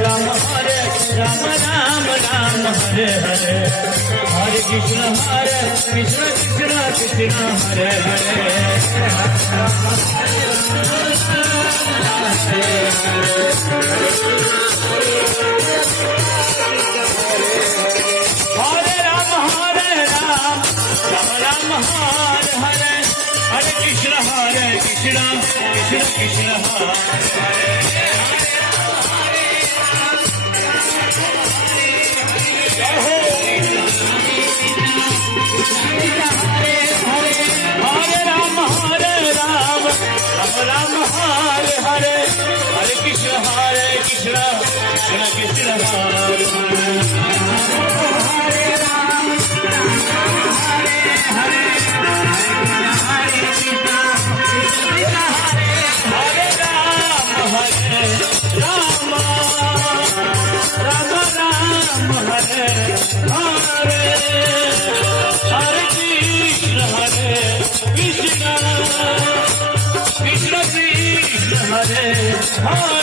Ram Hare Ram Ram Ram Hare Hare Hare Krishna Krishna Krishna Hare Hare Hare Ram Ram Ram Hare Hare Hare Krishna Krishna Krishna Hare Hare Hare Ram Ram Hare Hare Hare Krishna Krishna Krishna Hare Ram